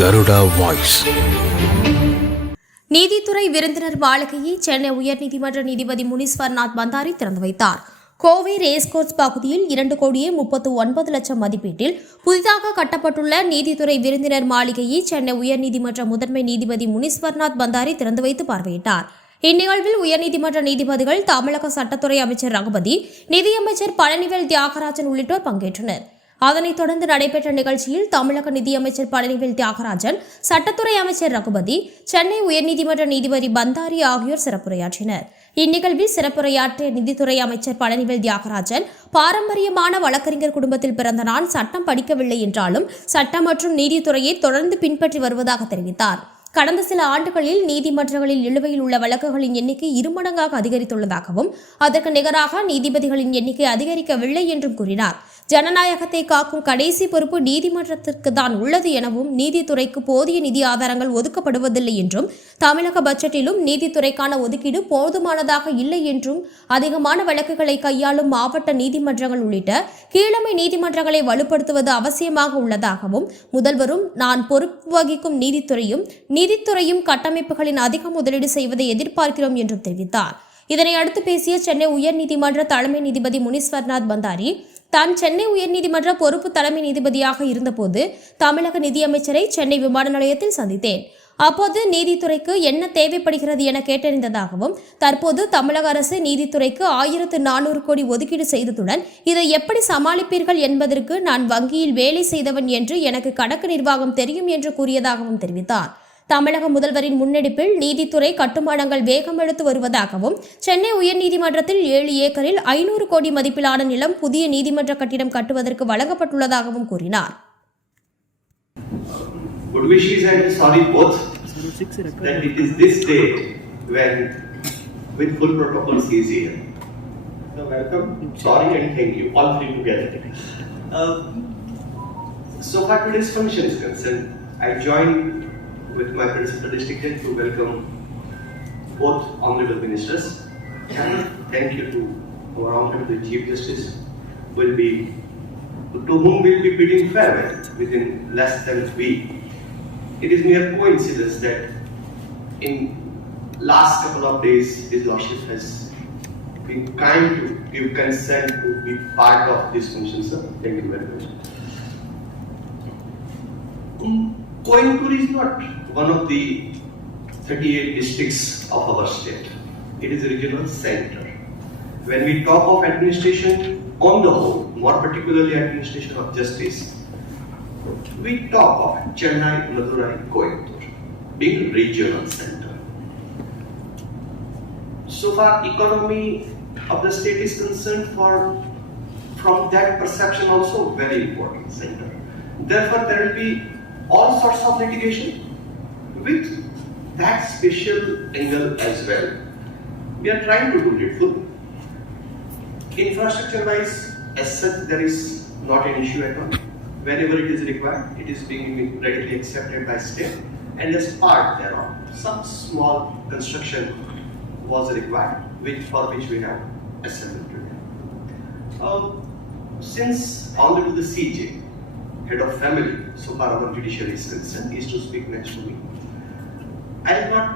Garuda Voice. நீதித்துறை விருந்தினர் மாளிகையை சென்னை உயர்நீதிமன்ற நீதிபதி முனீஸ்வர்நாத் பந்தாரி திறந்து வைத்தார். கோவை ரேஸ்கோர்ஸ் பகுதியில் 2,39,00,000 மதிப்பீட்டில் புதிதாக கட்டப்பட்டுள்ள நீதித்துறை விருந்தினர் மாளிகையை சென்னை உயர்நீதிமன்ற முதன்மை நீதிபதி முனீஸ்வர்நாத் பந்தாரி திறந்து வைத்து பார்வையிட்டார். இந்நிகழ்வில் உயர்நீதிமன்ற நீதிபதிகள், தமிழக சட்டத்துறை அமைச்சர் ரகுபதி, நிதியமைச்சர் பழனிவேல் தியாகராஜன் உள்ளிட்டோர் பங்கேற்றனர். அதனைத் தொடர்ந்து நடைபெற்ற நிகழ்ச்சியில் தமிழக நிதியமைச்சர் பழனிவேல் தியாகராஜன், சட்டத்துறை அமைச்சர் ரகுபதி, சென்னை உயர்நீதிமன்ற நீதிபதி பந்தாரி ஆகியோர் சிறப்புரையாற்றினர். இந்நிகழ்வில் சிறப்புரையாற்றிய நிதித்துறை அமைச்சர் பழனிவேல் தியாகராஜன், பாரம்பரியமான வழக்கறிஞர் குடும்பத்தில் பிறந்த நான் சட்டம் படிக்கவில்லை என்றாலும் சட்டம் மற்றும் நீதித்துறையை தொடர்ந்து பின்பற்றி வருவதாக தெரிவித்தார். கடந்த சில ஆண்டுகளில் நீதிமன்றங்களில் நிலுவையில் உள்ள வழக்குகளின் எண்ணிக்கை 2 மடங்காக அதிகரித்துள்ளதாகவும் அதற்கு நிகராக நீதிபதிகளின் எண்ணிக்கை அதிகரிக்கவில்லை என்றும் கூறினார். ஜனநாயகத்தை காக்கும் கடைசி பொறுப்பு நீதிமன்றத்திற்கு தான் உள்ளது எனவும், நீதித்துறைக்கு போதிய நிதி ஆதாரங்கள் ஒதுக்கப்படுவதில்லை என்றும், தமிழக பட்ஜெட்டிலும் நீதித்துறைக்கான ஒதுக்கீடு போதுமானதாக இல்லை என்றும், அதிகமான வழக்குகளை கையாளும் மாவட்ட நீதிமன்றங்கள் உள்ளிட்ட கீழமை நீதிமன்றங்களை வலுப்படுத்துவது அவசியமாக உள்ளதாகவும், முதல்வரும் நான் பொறுப்பு வகிக்கும் நீதித்துறையும் கட்டமைப்புகளின் அதிக முதலீடு செய்வதை எதிர்பார்க்கிறோம் என்றும் தெரிவித்தார். இதனை அடுத்து பேசிய சென்னை உயர்நீதிமன்ற தலைமை நீதிபதி முனீஸ்வர்நாத் பந்தாரி, தான் சென்னை உயர்நீதிமன்ற பொறுப்பு தலைமை நீதிபதியாக இருந்தபோது தமிழக நிதியமைச்சரை சென்னை விமான நிலையத்தில் சந்தித்தேன். அப்போது நீதித்துறைக்கு என்ன தேவைப்படுகிறது என கேட்டறிந்ததாகவும், தற்போது தமிழக அரசு நீதித்துறைக்கு 1400 கோடி ஒதுக்கீடு செய்ததுடன் இதை எப்படி சமாளிப்பீர்கள் என்பதற்கு நான் வங்கியில் வேலை செய்தவன் என்று எனக்கு கணக்கு நிர்வாகம் தெரியும் என்று கூறியதாகவும் தெரிவித்தார். தமிழக முதல்வரின் முன்னெடுப்பில் நீதித்துறை கட்டுமானங்கள் வேகம் எடுத்து வருவதாகவும், சென்னை உயர்நீதிமன்றத்தில் 7 ஏக்கரில் 500 கோடி மதிப்பிலான நிலம் புதிய நீதிமன்ற கட்டிடம் கட்டுவதற்கு வழங்கப்பட்டுள்ளதாகவும் கூறினார். Good wishes and sorry both that it is this day when with full protocols he is here. So welcome, sorry and thank you, all three together. So far today's function is concerned, I joined with my principal district judge to welcome both honorable ministers. And thank you to our honorable Chief Justice to whom we'll be bidding farewell within less than a week. It is mere coincidence that in last couple of days His Lordship has been kind to give consent to be part of this function, sir. Thank you very much. Coimbatore is not one of the 38 districts of our state. It is a regional center. When we talk of administration on the whole, more particularly administration of justice, we talk of Chennai, Madurai, Coimbatore being regional center. So far, economy of the state is concerned, from that perception also very important center. Therefore, there will be all sorts of litigation with that special angle as well. We are trying to do it full. Infrastructure-wise, as such, there is not an issue at all. Whenever it is required, it is being readily accepted by state, and as part thereof, some small construction was required, for which we have assembled today. Since Honorable the CJ, Head of Family, so far our judiciary is concerned, is to speak next to me, I will not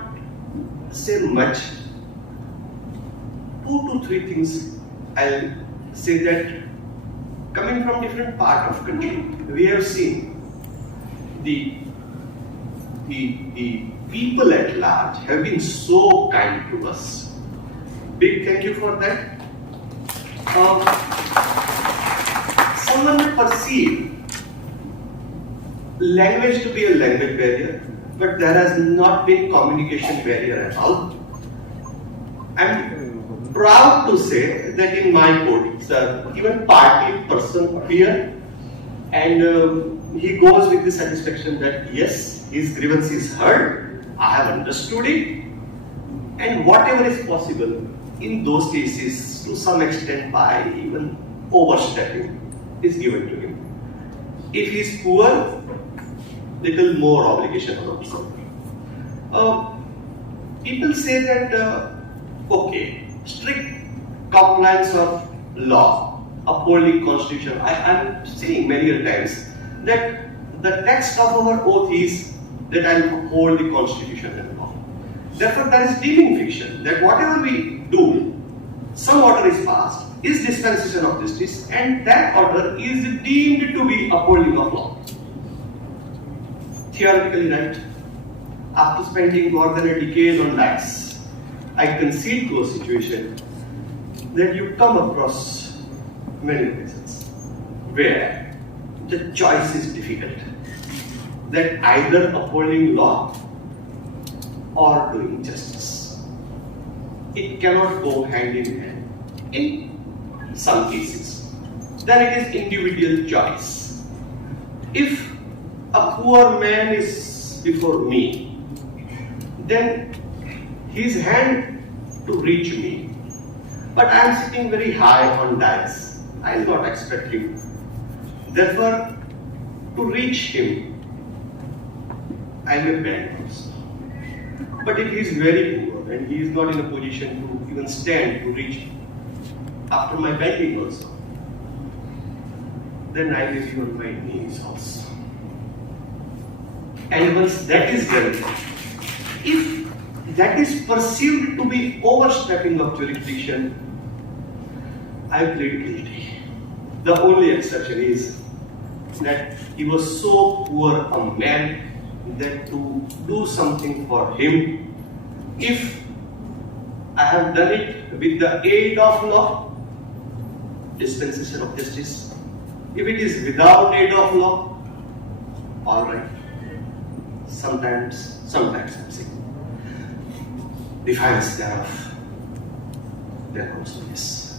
say much. 2 to 3 things I'll say that coming from different part of country, we have seen the people at large have been so kind to us. Big thank you for that. Someone may perceive language to be a language barrier, but there has not been communication barrier at all. I'm proud to say that in my court, sir, even party person here, and he goes with the satisfaction that yes, his grievance is heard, I have understood it, and whatever is possible in those cases, to some extent by even overstepping, is given to him. If he is poor, little more obligation on himself. People say that okay, strict compliance of law, upholding constitution. I am saying many times that the text of our oath is that I will uphold the constitution and law. Therefore, there is deeming fiction that whatever we do, some order is passed, is dispensation of justice, and that order is deemed to be upholding of law. Theoretically, right? After spending more than a decade on DAX, I concede to a situation that you come across many cases where the choice is difficult. That either upholding law or doing justice. It cannot go hand in hand in some cases. Then it is individual choice. If a poor man is before me, then his hand to reach me. But I am sitting very high on dais. I am not expecting. Therefore, to reach him, I may bend also. But if he is very poor and he is not in a position to even stand to reach after my bending also, then I may be on my knees also. And once that is done, if that is perceived to be overstepping of jurisdiction, I plead guilty. The only exception is that he was so poor a man that to do something for him, if I have done it with the aid of law, dispensation of justice. If it is without aid of law, all right. Sometimes I'm saying defiance thereof. There also is.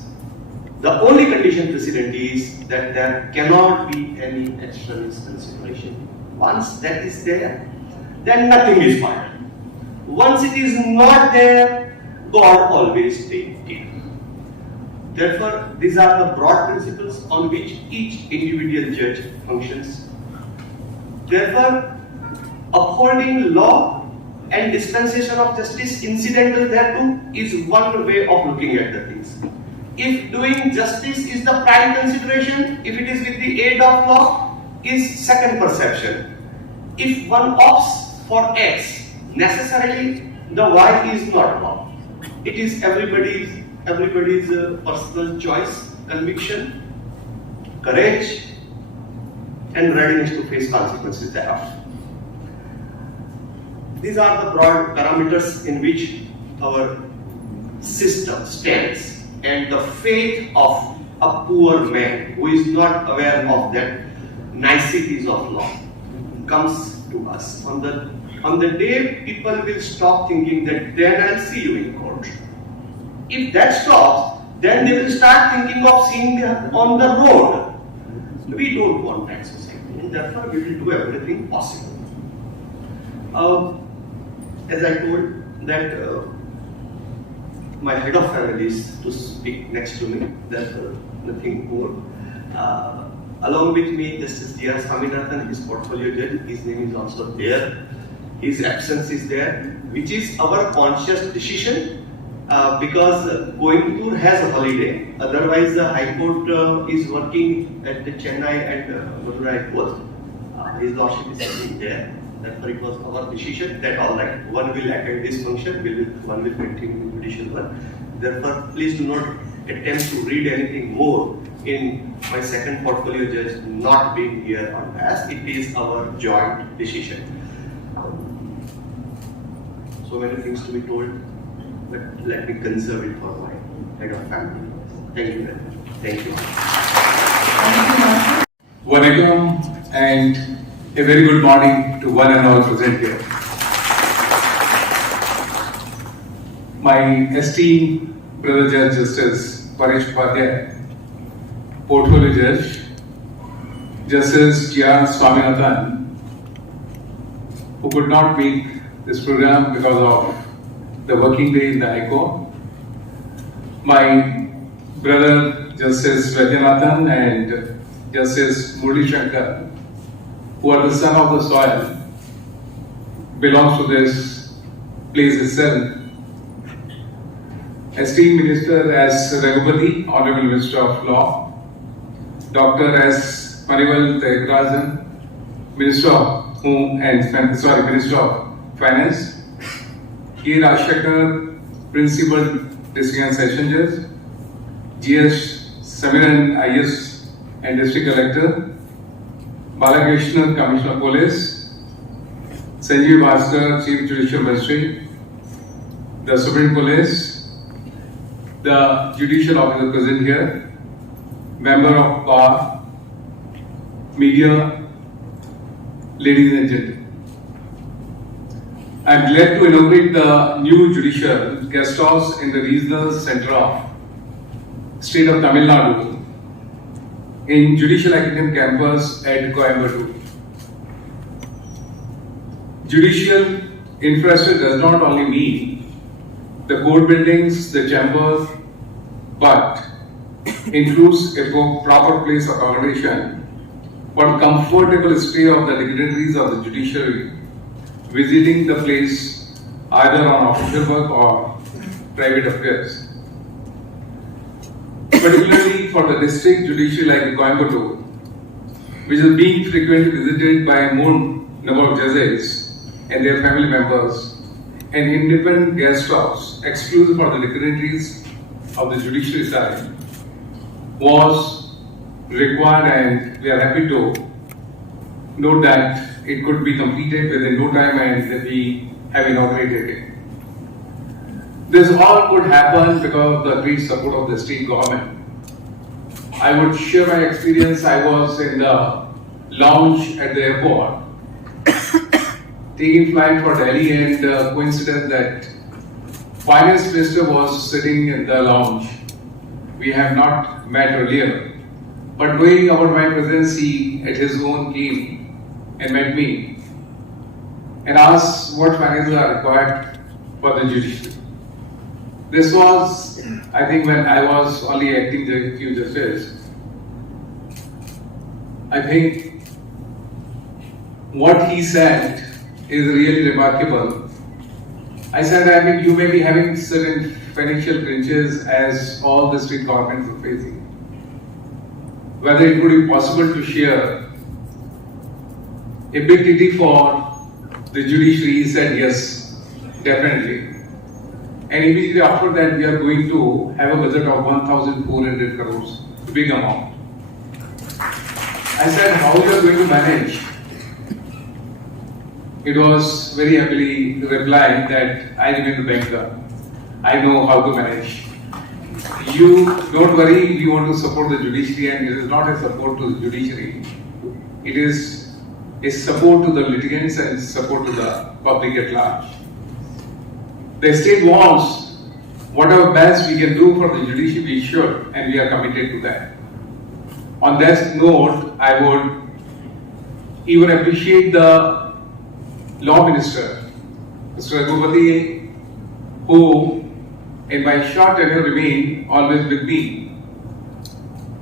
The only condition precedent is that there cannot be any extraneous consideration. Once that is there, then nothing is filed. Once it is not there, God always takes care. Therefore, these are the broad principles on which each individual judge functions. Therefore, upholding law and dispensation of justice incidental thereto is one way of looking at the things. If doing justice is the prime consideration, if it is with the aid of law, is second perception. If one opts for X, necessarily the Y is not law. It is everybody's personal choice, conviction, courage, and readiness to face consequences thereof. These are the broad parameters in which our system stands, and the fate of a poor man who is not aware of that niceties of law comes to us. On the day people will stop thinking that then I'll see you in court. If that stops, then they will start thinking of seeing them on the road. We don't want that society, and therefore we will do everything possible. As I told that my head of family is to speak next to me, therefore nothing more. Along with me, Justice G.R. Swaminathan, his portfolio judge, his name is also there. His absence is there, which is our conscious decision because going tour has a holiday. Otherwise, the High Court is working at the Chennai and Madurai both. His Lordship is sitting there. Therefore, it was our decision that all right, one will attend this function, one will continue the judicial work. Therefore, please do not attempt to read anything more in my second portfolio judge not being here on as it is our joint decision. So many things to be told, but let me conserve it for my head of family. Thank you very much. Thank you. Vanakkam and a very good morning to one and all present here. My esteemed brother Judge Justice Paresh Upadhyay, Portfolio Judge, Justice G.R. Swaminathan, who could not make this program because of the working day in the High Court, my brother Justice Vaidyanathan and Justice Murli Shankar, who are the son of the soil, belongs to this place itself. Esteemed Minister S. Raghupati, Honorable Minister of Law, Dr. S. Manival Thayagarajan, Minister of Minister of Finance, K. Rajshekhar, Principal District and Session Judge, G.S. Samiran, IS and District Collector, Balakrishnan, Commissioner of Police, Sanjeev Bhaskar, Chief Judicial Magistrate, the Supreme Police, the Judicial Officer present here, Member of Bar, Media, ladies and gentlemen. I am glad to inaugurate the new judicial guest house in the regional center of state of Tamil Nadu in Judicial Academy campus at Coimbatore. Judicial infrastructure does not only mean the court buildings, the chamber, but includes a proper place of accommodation for comfortable stay of the dignitaries of the judiciary visiting the place either on official work or private affairs. Particularly for the district judiciary like Coimbatore, which is being frequently visited by more number of judges and their family members, an independent guest house exclusive for the dignitaries of the judiciary side was required, and we are happy to note that it could be completed within no time and we have inaugurated it. This all could happen because of the great support of the state government. I would share my experience. I was in the lounge at the airport taking flight for Delhi, and coincidence that Finance Minister was sitting in the lounge. We have not met earlier, but knowing about my presence, he at his own came and met me and asked what finances are required for the judiciary. This was, I think, when I was only acting the Chief Justice. I think what he said is really remarkable. I said, I mean, you may be having certain financial crunches as all the state governments are facing. Whether it would be possible to share a big kitty for the judiciary, he said yes, definitely. And immediately after that, we are going to have a budget of 1,400 crores, big amount. I said, how you are going to manage? It was very happily replied that I remain the banker. I know how to manage. You don't worry, we want to support the judiciary, and it is not a support to the judiciary. It is a support to the litigants and support to the public at large. The state wants whatever best we can do for the judiciary, we should, and we are committed to that. On that note, I would even appreciate the Law Minister, Mr. Raghupati, who in my short tenure remained always with me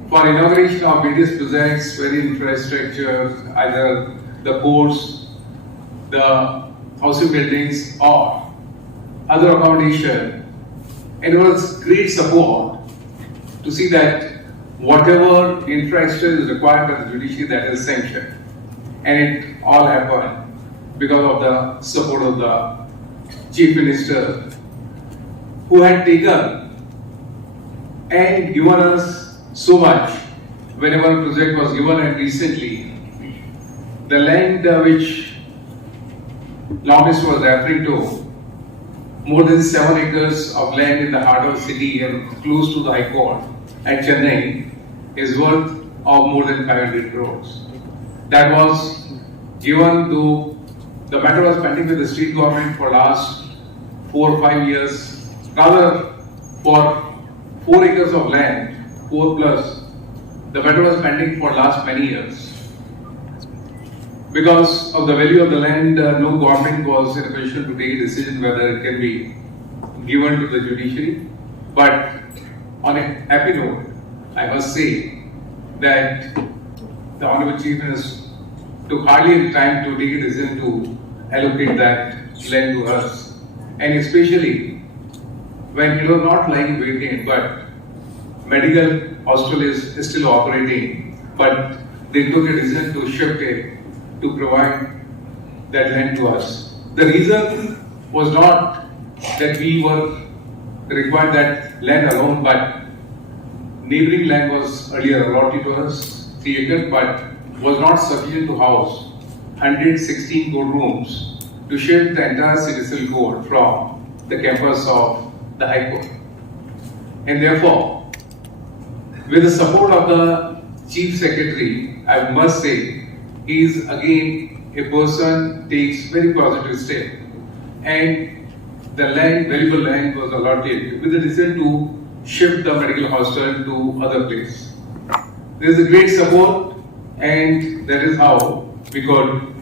for inauguration of various projects, very infrastructure, either the courts, the housing buildings, or other accommodation. And it was great support to see that whatever infrastructure is required by the judiciary, that is sanctioned. And it all happened because of the support of the Chief Minister, who had taken and given us so much whenever project was given. And recently, the land which Law Minister was referring to, more than 7 acres of land in the heart of the city and close to the High Court at Chennai, is worth of more than 500 crores. That was given to, the matter was pending with the state government for last 4 or 5 years, rather for 4 acres of land, 4 plus, the matter was pending for last many years. Because of the value of the land, no government was in a position to take a decision whether it can be given to the judiciary. But on a happy note, I must say that the Honorable Chief Minister took hardly any time to take a decision to allocate that land to us. And especially when it was not lying vacant, but medical hospital is still operating, but they took a decision to shift a to provide that land to us. The reason was not that we were required that land alone, but neighboring land was earlier allotted to us, 3 acres, but was not sufficient to house 116 courtrooms to shift the entire civil court from the campus of the High Court. And therefore, with the support of the Chief Secretary, I must say, he is again a person takes very positive step, and the land, valuable land, was allotted with the decision to shift the medical hospital to other place. There is a great support, and that is how we could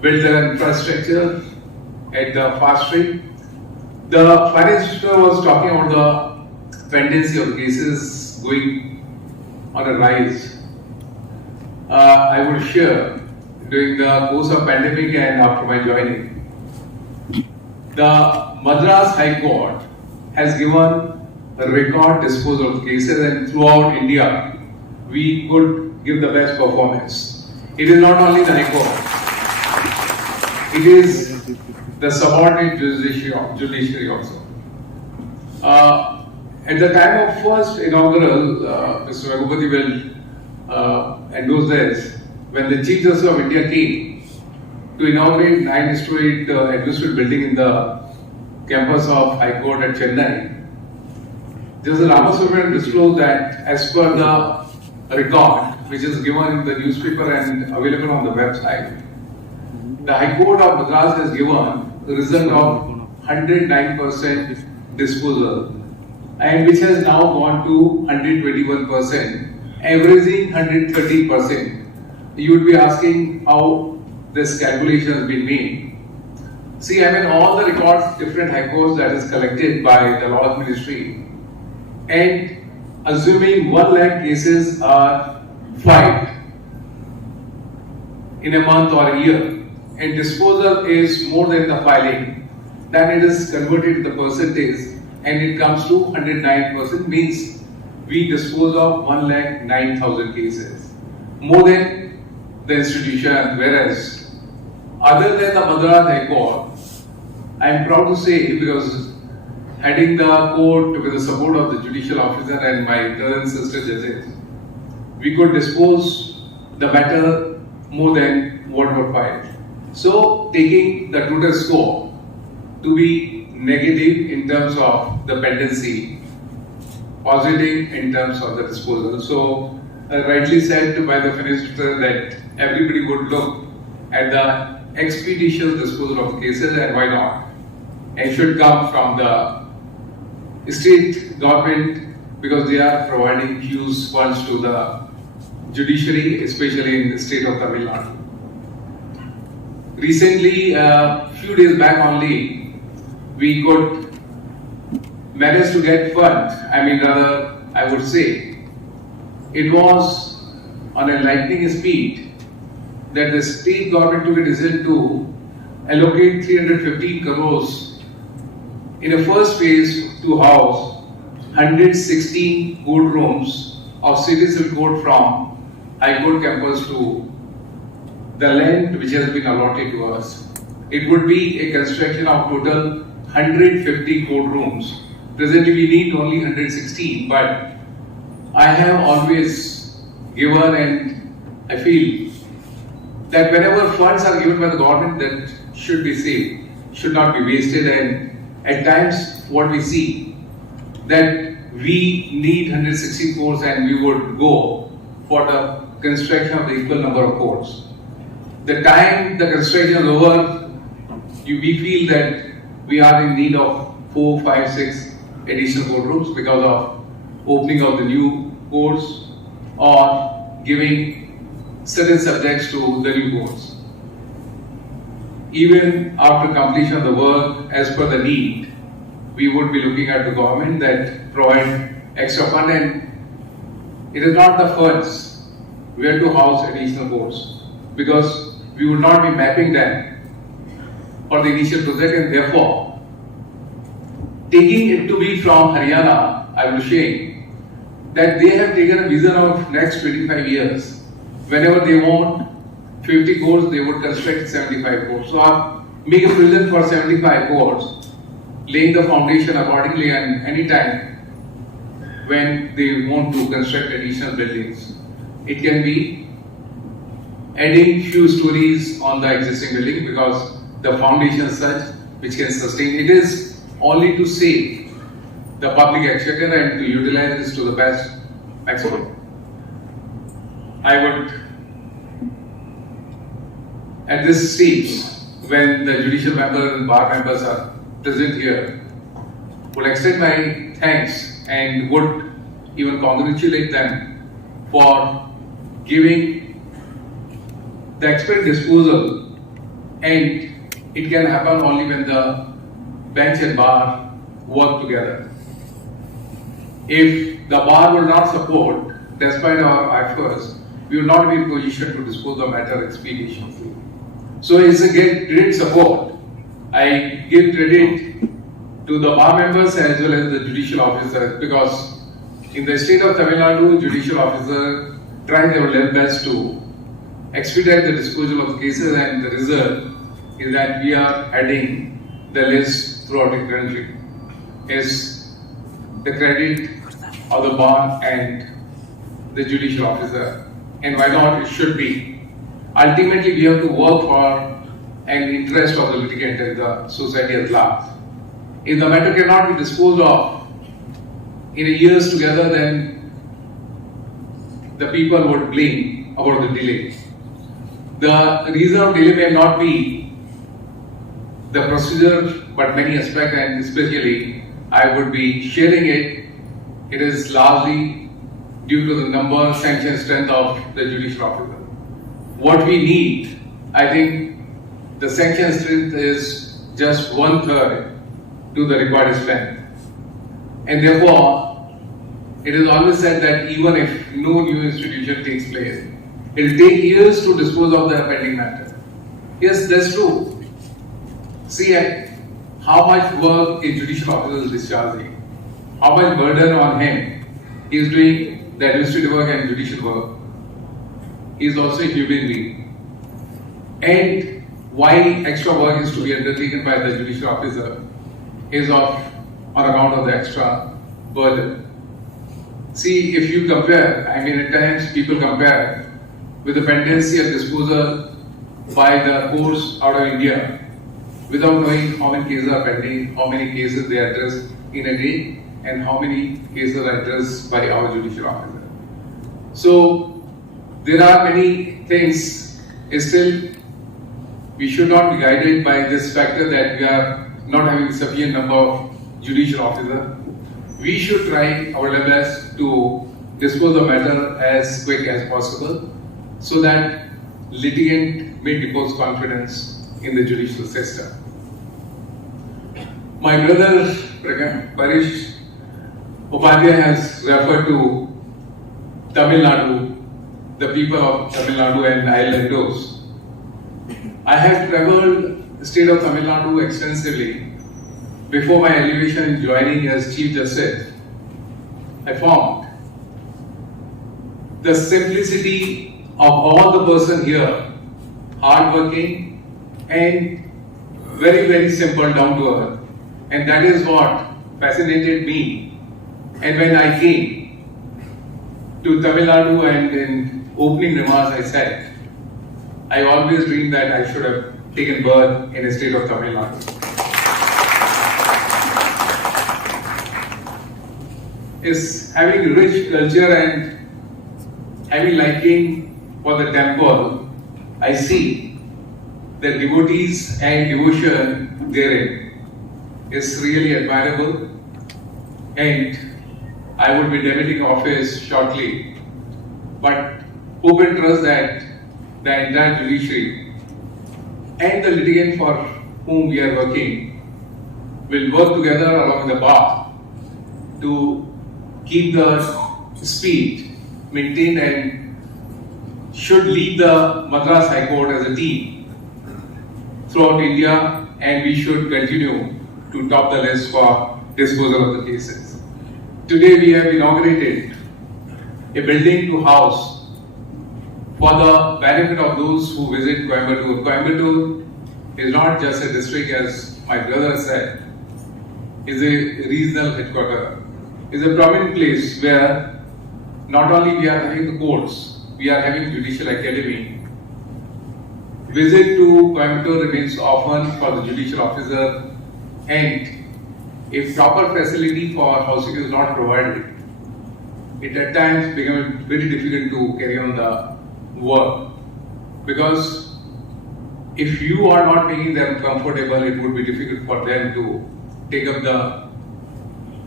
build the infrastructure at the fast rate. The finance minister was talking about the pendency of cases going on a rise. I would share during the course of pandemic and after my joining, the Madras High Court has given a record disposal of cases, and throughout India, we could give the best performance. It is not only the High Court, it is the subordinate judiciary also. At the time of first inaugural, Mr. Raghupati will endorse this, when the Chief Justice of India came to inaugurate 9-storied administrative building in the campus of High Court at Chennai, Justice Ramasubramanian disclosed that as per the record which is given in the newspaper and available on the website, the High Court of Madras has given a result of 109% disposal, and which has now gone to 121%, averaging 130%. You would be asking how this calculation has been made. See, I mean, all the records, different high courts that is collected by the Law Ministry, and assuming 1 lakh cases are filed in a month or a year, and disposal is more than the filing, then it is converted to the percentage and it comes to 109%, means we dispose of 1,09,000 cases, more than the institution. Whereas other than the Madras High Court, I am proud to say, because heading the court with the support of the judicial officer and my brother and sister judges, we could dispose the matter more than what were filed. So, taking the total score to be negative in terms of the pendency, positive in terms of the disposal. So, rightly said by the minister that everybody would look at the expeditious disposal of cases, and why not? And should come from the state government, because they are providing huge funds to the judiciary, especially in the state of Tamil Nadu. Recently, a few days back only, we could manage to get funds. I would say, it was on a lightning speed that the state government took a decision to allocate 315 crores in a first phase to house 116 courtrooms of civil court from High Court campus to the land which has been allotted to us. It would be a construction of total 150 courtrooms. Presently we need only 116, but I have always given, and I feel that whenever funds are given by the government, that should be saved, should not be wasted. And at times what we see, that we need 160 courts and we would go for the construction of the equal number of courts. The time the construction is over, we feel that we are in need of 4, 5, 6 additional courtrooms because of opening of the new courts or giving certain subjects to the new courts. Even after completion of the work, as per the need, we would be looking at the government that provide extra fund, and it is not the funds where to house additional courts, because we would not be mapping them for the initial project, and therefore taking it to be from Haryana, I will say that they have taken a vision of next 25 years. Whenever they want 50 crores, they would construct 75 crores. So make a provision for 75 crores, laying the foundation accordingly, and any time when they want to construct additional buildings, it can be adding few stories on the existing building because the foundation is such which can sustain. It is only to save the public exchequer and to utilize this to the best maximum. I would, at this stage, when the judicial members and bar members are present here, would extend my thanks and would even congratulate them for giving the expert disposal, and it can happen only when the bench and bar work together. If the bar will not support, despite our efforts, we will not be in position to dispose the matter expeditiously. So it's a great support. I give credit to the bar members as well as the judicial officers, because in the state of Tamil Nadu, judicial officers try their level best to expedite the disposal of cases, and the result is that we are adding the list throughout the country. Is the credit of the bar and the judicial officer, and why not? It should be. Ultimately, we have to work for an interest of the litigant and the society at large. If the matter cannot be disposed of in a years together, then the people would blame about the delay. The reason of delay may not be the procedure, but many aspects, and especially I would be sharing it. It is largely due to the number, sanction strength of the judicial officer. What we need, I think, the sanction strength is just 1/3 to the required strength, and therefore, it is always said that even if no new institution takes place, it will take years to dispose of the pending matter. Yes, that's true. See how much work a judicial officer is discharging, how much burden on him. He is doing the administrative work and judicial work. He is also a human being. And why extra work is to be undertaken by the judicial officer is on account of the extra burden. See, if you compare, I mean, at times people compare with the pendency and disposal by the courts out of India without knowing how many cases are pending, how many cases they address in a day, and how many cases are addressed by our judicial officer. So, there are many things. Still, we should not be guided by this factor that we are not having sufficient number of judicial officers. We should try our level best to dispose the matter as quick as possible, so that litigant may depose confidence in the judicial system. My brother Parish Upadhyay has referred to Tamil Nadu, the people of Tamil Nadu and Islanders. I have travelled the state of Tamil Nadu extensively. Before my elevation in joining as Chief Justice, I found the simplicity of all the person here, hardworking and very, very simple, down to earth. And that is what fascinated me. And when I came to Tamil Nadu, and in opening remarks I said, I always dreamed that I should have taken birth in a state of Tamil Nadu. Is having rich culture and having liking for the temple, I see the devotees and devotion therein is really admirable, and I would be debating office shortly, but hope and trust that the entire judiciary and the litigant for whom we are working will work together along the path to keep the speed maintained, and should lead the Madras High Court as a team throughout India, and we should continue to top the list for disposal of the cases. Today we have inaugurated a building to house for the benefit of those who visit Coimbatore. Coimbatore is not just a district, as my brother said, is a regional headquarters. Is a prominent place where not only we are having the courts, we are having judicial academy. Visit to Coimbatore remains often for the judicial officer, and if proper facility for housing is not provided, it at times becomes very difficult to carry on the work, because if you are not making them comfortable, it would be difficult for them to take up the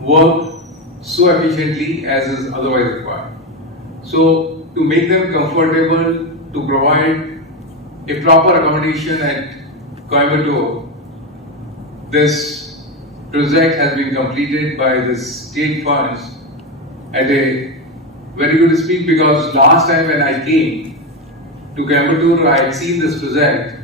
work so efficiently as is otherwise required. So to make them comfortable, to provide a proper accommodation at Coimbatore, this project has been completed by the state funds at a very good speed, because last time when I came to Coimbatore, I had seen this project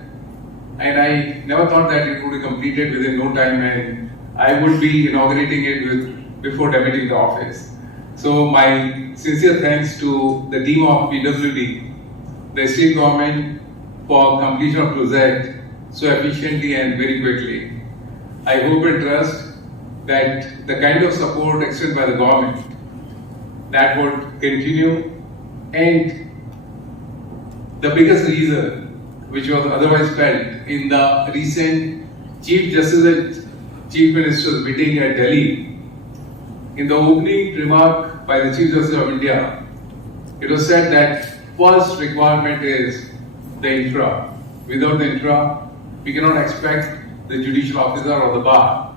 and I never thought that it would be completed within no time and I would be inaugurating it before demitting the office. So my sincere thanks to the team of PWD, the state government, for completion of project so efficiently and very quickly. I hope and trust that the kind of support extended by the government that would continue, and the biggest reason which was otherwise felt in the recent Chief Justice and Chief Minister's meeting at Delhi, in the opening remark by the Chief Justice of India, it was said that first requirement is the infra. Without the infra, we cannot expect the judicial officer or the bar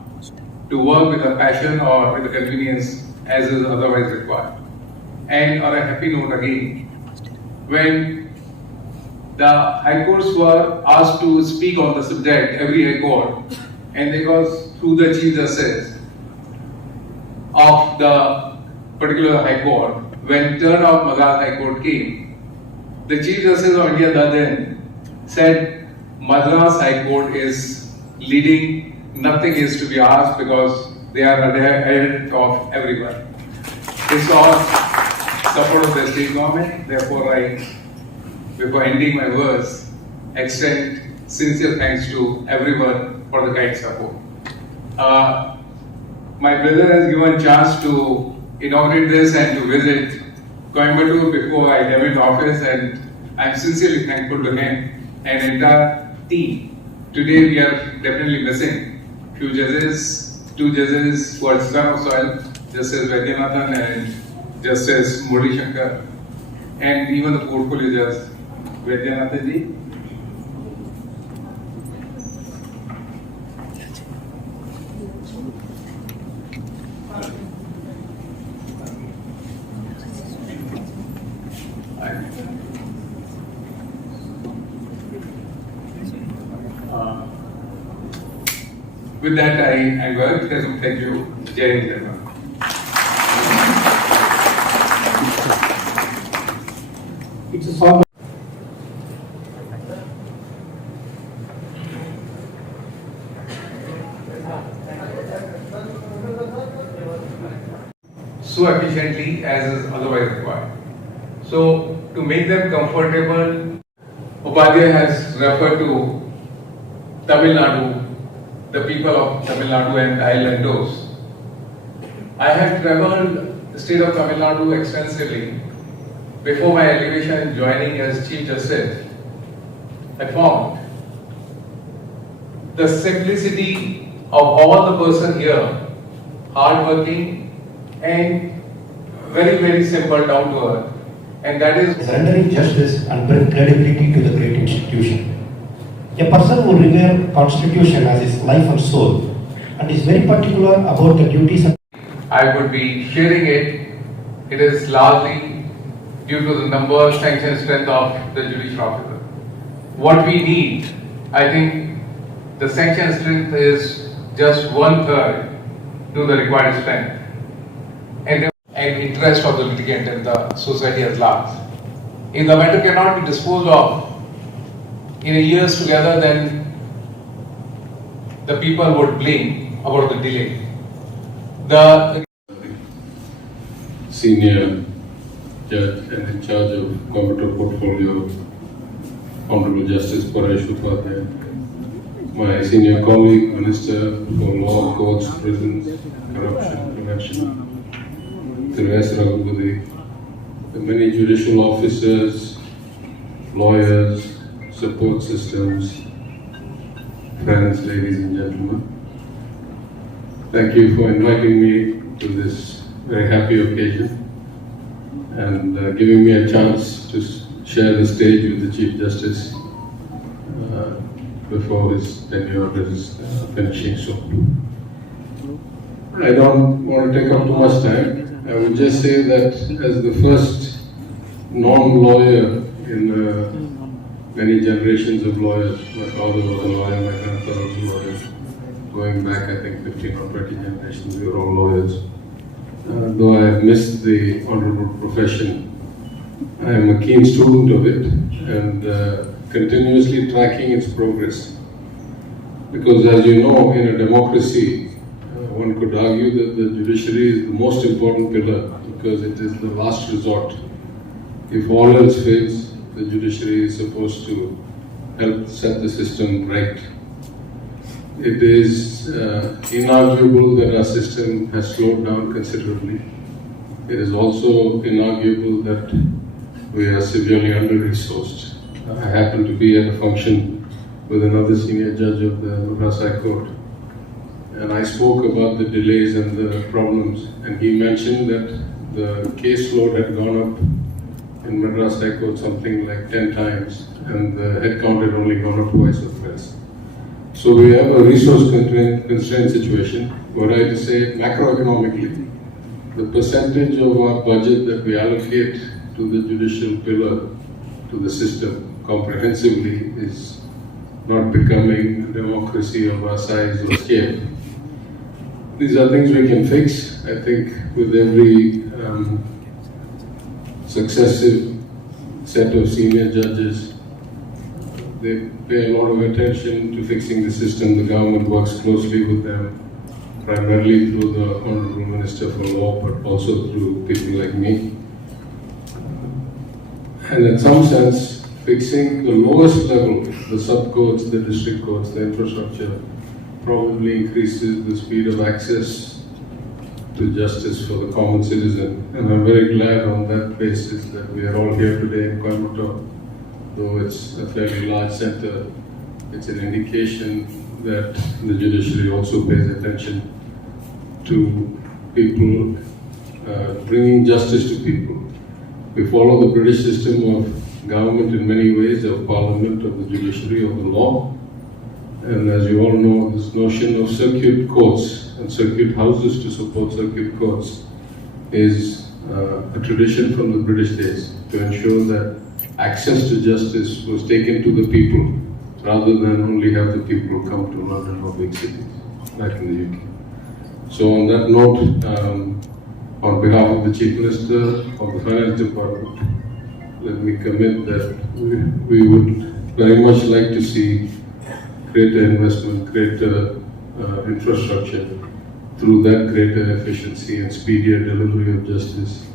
to work with a passion or with a convenience as is otherwise required. And on a happy note again, when the high courts were asked to speak on the subject, every high court, and it was through the Chief Justice of the particular high court, when turn of Madras High Court came, the Chief Justice of India then said Madras High Court is leading, nothing is to be asked because they are ahead of everyone. This all support of the state government. Therefore, I, before ending my words, extend sincere thanks to everyone for the kind support. My brother has given chance to inaugurate this and to visit Coimbatore before I left office, and I'm sincerely thankful to him and entire team. Today we are definitely missing few judges, two judges who are son of soil, Justice Vaidyanathan and Justice Murali Shankar, and even the portfolio judge Vaidyanathan ji. With that, I work. Thank you. Jai Hind, everyone. It's a song. So efficiently as is otherwise required. So to make them comfortable, Upadhyay has referred to Tamil Nadu, the people of Tamil Nadu and islandos. I have traveled the state of Tamil Nadu extensively. Before my elevation and joining as Chief Justice, I found the simplicity of all the person here, hardworking and very, very simple, down to earth. And that is Rendering justice and bring credibility to the great institution. A person who revere Constitution as his life and soul and is very particular about the duties and I would be sharing it. It is largely due to the number, strength and strength of the judicial officer. What we need, I think the sanction strength is just 1/3 to the required strength. And interest of the litigant and the society at large. If the matter cannot be disposed of in a years together, then the people would blame about the delay. The senior Judge and in charge of Coimbatore Portfolio, Honorable Justice Paresh Upadhyay, my senior colleague, Minister for Law, Courts, Prisons, Corruption Prevention, Thiru Raghupathy, the many judicial officers, lawyers, support systems, friends, ladies and gentlemen. Thank you for inviting me to this very happy occasion and giving me a chance to share the stage with the Chief Justice before his tenure is finishing soon. I don't want to take up too much time. I would just say that as the first non-lawyer in many generations of lawyers, my father was a lawyer, my grandfather was a lawyer, going back I think 15 or 20 generations, we were all lawyers. Though I have missed the honorable profession, I am a keen student of it and continuously tracking its progress. Because as you know, in a democracy, one could argue that the judiciary is the most important pillar because it is the last resort. If all else fails, the judiciary is supposed to help set the system right. It is inarguable that our system has slowed down considerably. It is also inarguable that we are severely under-resourced. I happen to be at a function with another senior judge of the Madras High Court, and I spoke about the delays and the problems, and he mentioned that the caseload had gone up in Madras High Court something like 10 times, and the head count had only gone up twice or thrice. So we have a resource constraint situation. Were I to say macroeconomically, the percentage of our budget that we allocate to the judicial pillar, to the system comprehensively, is not becoming a democracy of our size or scale. These are things we can fix. I think with every successive set of senior judges, they pay a lot of attention to fixing the system. The government works closely with them, primarily through the Honorable Minister for Law, but also through people like me. And in some sense, fixing the lowest level, the sub-courts, the district courts, the infrastructure, probably increases the speed of access to justice for the common citizen. And I'm very glad on that basis that we are all here today in Coimbatore. Though it's a fairly large center, it's an indication that the judiciary also pays attention to people, bringing justice to people. We follow the British system of government in many ways, of parliament, of the judiciary, of the law. And as you all know, this notion of circuit courts and circuit houses to support circuit courts is a tradition from the British days to ensure that access to justice was taken to the people rather than only have the people come to London or big cities, like in the UK. So on that note, on behalf of the Chief Minister of the Finance Department, let me commit that we would very much like to see greater investment, greater infrastructure, through that greater efficiency and speedier delivery of justice,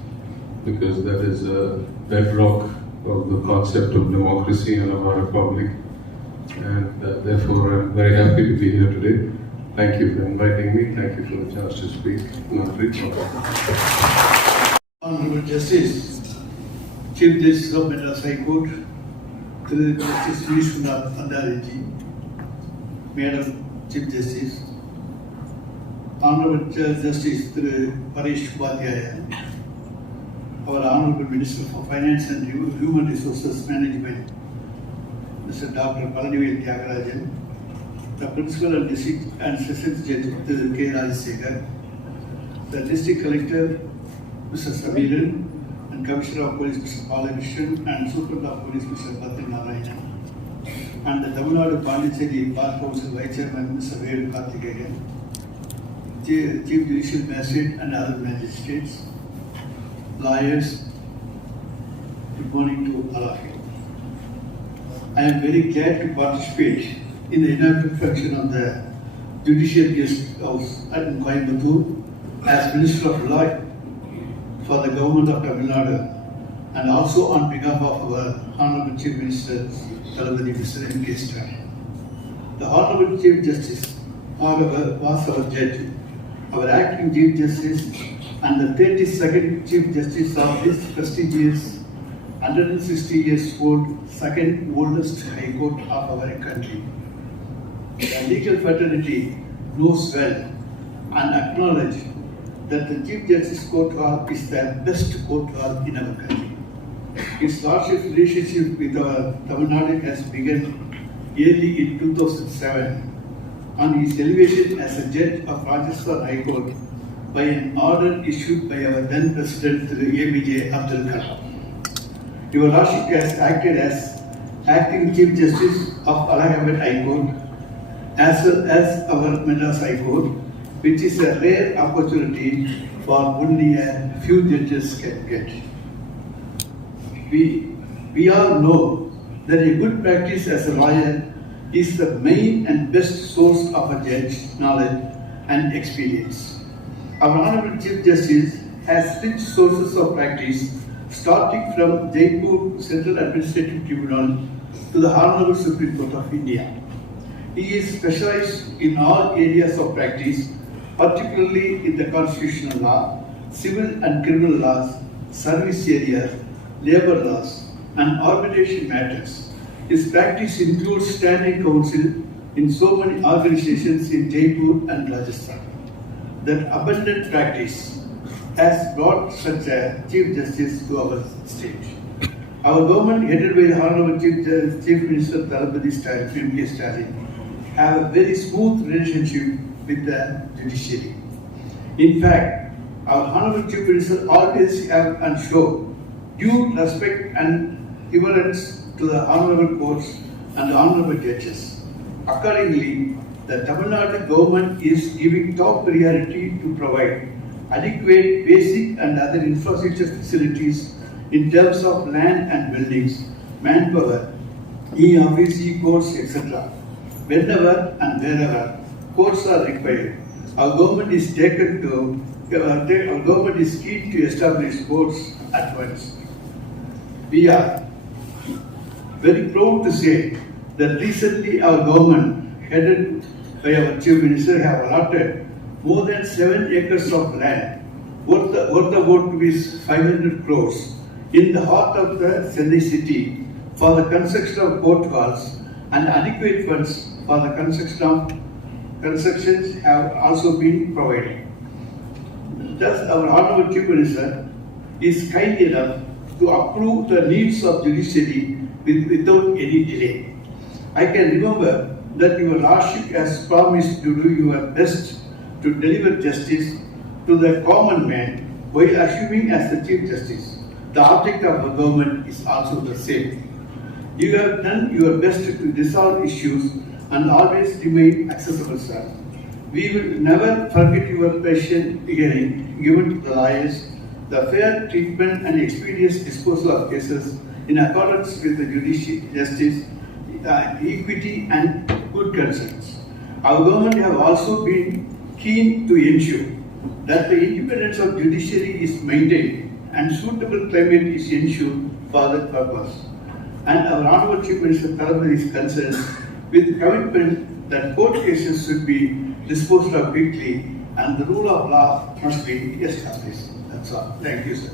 because that is a bedrock of the concept of democracy and of our republic. And therefore, I'm very happy to be here today. Thank you for inviting me. Thank you for the chance to speak. Honorable Justice, Chief Justice of Madras High Court, Thiru Justice Vishwanath Bhandari, Madam Chief Justice, Honorable Justice Thiru Paresh Upadhyay, our Honorable Minister for Finance and Human Resources Management, Mr. Dr. Palanivel Tyagarajan, the Principal and District and Sessions Judge K. Rajasekhar, the District Collector, Mr. Sabiran, and Commissioner of Police, Mr. Balakrishnan, and Superintendent of Police, Mr. Bhatri Narayanan, and the Tamil Nadu Pondicherry Bar Council Vice Chairman, Mr. Vedu Karthikeyan, Chief Judicial Magistrate and other magistrates, lawyers, good morning to all of you. I am very glad to participate in the inaugural function of the Judicial Guest House at Coimbatore as Minister of Law for the Government of Tamil Nadu and also on behalf of our Honorable Chief Minister, Thalapathy Mr. M.K. Stalin. The Honorable Chief Justice was our judge, our acting Chief Justice, and the 32nd Chief Justice of this prestigious 160 years old, second oldest High Court of our country. The legal fraternity knows well and acknowledge that the Chief Justice Court Hall is the best court hall in our country. His Lordship's relationship with our Tamil Nadu has begun early in 2007 on his elevation as a judge of Rajasthan High Court by an order issued by our then President APJ Abdul Kalam. Your Lordship has acted as acting Chief Justice of Allahabad High Court as well as our Madras High Court, which is a rare opportunity for only a few judges can get. We all know that a good practice as a lawyer is the main and best source of a judge's knowledge and experience. Our Honorable Chief Justice has rich sources of practice starting from Jaipur Central Administrative Tribunal to the Honorable Supreme Court of India. He is specialized in all areas of practice, particularly in the constitutional law, civil and criminal laws, service areas, labor laws, and arbitration matters. His practice includes standing counsel in so many organizations in Jaipur and Rajasthan. That abundant practice has brought such a Chief Justice to our state. Our government, headed by the Honorable Chief Minister Thalapathy M.K. Stalin, have a very smooth relationship with the judiciary. In fact, our Honorable Chief Minister always have and show due respect and reverence to the honorable courts and the honorable judges. Accordingly, the Tamil Nadu government is giving top priority to provide adequate basic and other infrastructure facilities in terms of land and buildings, manpower, e-office, e-courts, etc. Whenever and wherever courts are required, our government is keen to establish courts at once. We are very proud to say that recently our government, headed by our Chief Minister, have allotted more than 7 acres of land worth about rupees 500 crores in the heart of the Chennai city for the construction of court halls, and adequate funds for the constructions have also been provided. Thus, our Honorable Chief Minister is kind enough to approve the needs of judiciary without any delay. I can remember that your Lordship has promised to do your best to deliver justice to the common man while assuming as the Chief Justice. The object of the government is also the same. You have done your best to resolve issues and always remain accessible, sir. We will never forget your patient hearing given to the lawyers, the fair treatment and expeditious disposal of cases in accordance with the judicial justice, equity and good concerns. Our government have also been keen to ensure that the independence of judiciary is maintained and suitable climate is ensured for that purpose. And our Honorable Chief Minister Thalapathy is concerned with commitment that court cases should be disposed of quickly and the rule of law must be established. That's all. Thank you, sir.